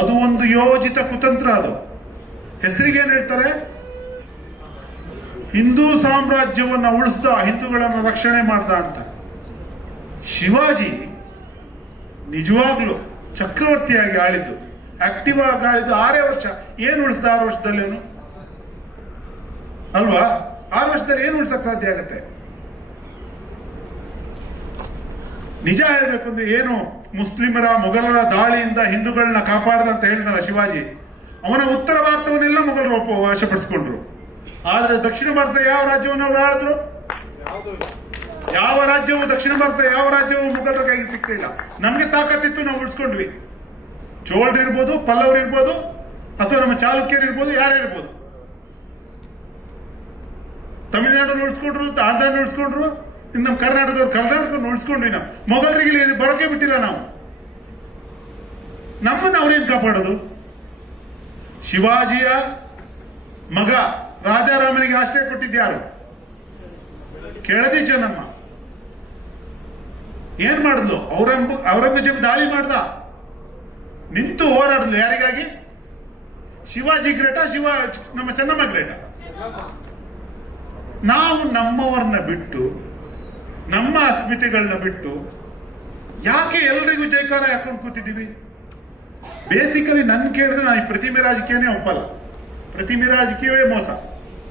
ಅದು ಒಂದು ಯೋಜಿತ ಕುತಂತ್ರ. ಅದು ಹೆಸರಿಗೆ ಏನ್ ಹೇಳ್ತಾರೆ, ಹಿಂದೂ ಸಾಮ್ರಾಜ್ಯವನ್ನ ಉಳಿಸ್ದ, ಹಿಂದೂಗಳನ್ನು ರಕ್ಷಣೆ ಮಾಡ್ದ ಅಂತ. ಶಿವಾಜಿ ನಿಜವಾಗ್ಲೂ ಚಕ್ರವರ್ತಿಯಾಗಿ ಆಳಿದ್ದು, ಆಕ್ಟಿವ್ ಆಗಿ ಆಳಿದ್ದು 6 ವರ್ಷ. ಏನು ಉಳಿಸ್ದ 6 ವರ್ಷದಲ್ಲೇನು ಅಲ್ವಾ? 6 ವರ್ಷದಲ್ಲಿ ಏನು ಉಳಿಸಕ್ ಸಾಧ್ಯ ಆಗತ್ತೆ? ನಿಜ ಹೇಳ್ಬೇಕು ಅಂದ್ರೆ ಏನು ಮುಸ್ಲಿಮರ ಮೊಘಲರ ದಾಳಿಯಿಂದ ಹಿಂದೂಗಳನ್ನ ಕಾಪಾಡದ ಅಂತ ಹೇಳಿದಲ್ಲ ಶಿವಾಜಿ, ಅವನ ಉತ್ತರ ಭಾರತವನ್ನೆಲ್ಲ ಮೊಘಲರು ವಶಪಡಿಸಿಕೊಂಡ್ರು. ಆದ್ರೆ ದಕ್ಷಿಣ ಭಾರತ ಯಾವ ರಾಜ್ಯವನ್ನು ಅವರು ಆಳಿದ್ರು? ಯಾವ ರಾಜ್ಯವು ದಕ್ಷಿಣ ಭಾರತ ಯಾವ ರಾಜ್ಯವು ಮೊಘಲರ ಕೈಗೆ ಸಿಗ್ತಿಲ್ಲ. ನಮ್ಗೆ ತಾಕತ್ತಿತ್ತು, ನಾವು ಉಳಿಸ್ಕೊಂಡ್ವಿ. ಚೋಳರು ಇರ್ಬೋದು, ಪಲ್ಲವರು ಇರ್ಬೋದು, ಅಥವಾ ನಮ್ಮ ಚಾಲುಕ್ಯರು ಇರ್ಬೋದು, ಯಾರೇ ಇರ್ಬೋದು. ತಮಿಳುನಾಡು ಉಳಿಸ್ಕೊಂಡ್ರು, ಆಂಧ್ರ ಉಳಿಸ್ಕೊಂಡ್ರು, ನಮ್ಮ ಕರ್ನಾಟಕದವ್ರು ಉಳಿಸ್ಕೊಂಡ್ವಿ. ನಾವು ಮೊಘಲರಿಗೆ ಬರೋಕೆ ಬಿಟ್ಟಿಲ್ಲ. ನಾವು ನಮ್ಮನ್ನು ಅವ್ರೇನ್ ಕಾಪಾಡೋದು? ಶಿವಾಜಿಯ ಮಗ ರಾಜಾರಾಮನಿಗೆ ಆಶ್ರಯ ಕೊಟ್ಟಿದ್ಯಾರು? ಕೆಳದಿ ಚೆನ್ನಮ್ಮ. ಏನ್ ಮಾಡಿದ್ಲು? ಔರಂಗಜೇಬ್ ದಾಳಿ ಮಾಡ್ದ, ನಿಂತು ಹೋರಾಡಿದ್ಲು. ಯಾರಿಗಾಗಿ? ಶಿವಾಜಿ ಗ್ರೇಟ, ನಮ್ಮ ಚೆನ್ನಮ್ಮ ಗ್ರೇಟ? ನಾವು ನಮ್ಮವರನ್ನ ಬಿಟ್ಟು, ನಮ್ಮ ಅಸ್ಮಿತೆಗಳನ್ನ ಬಿಟ್ಟು ಯಾಕೆ ಎಲ್ಲರಿಗೂ ಜೈಕಾರ ಹಾಕೊಂಡು ಕೂತಿದ್ದೀವಿ? ಬೇಸಿಕಲಿ ನನ್ ಕೇಳಿದ್ರೆ ನಾನು ಈ ಪ್ರತಿಮೆ ರಾಜಕೀಯನೇ ಒಪ್ಪಲ್ಲ. ಪ್ರತಿಮೆ ರಾಜಕೀಯವೇ ಮೋಸ.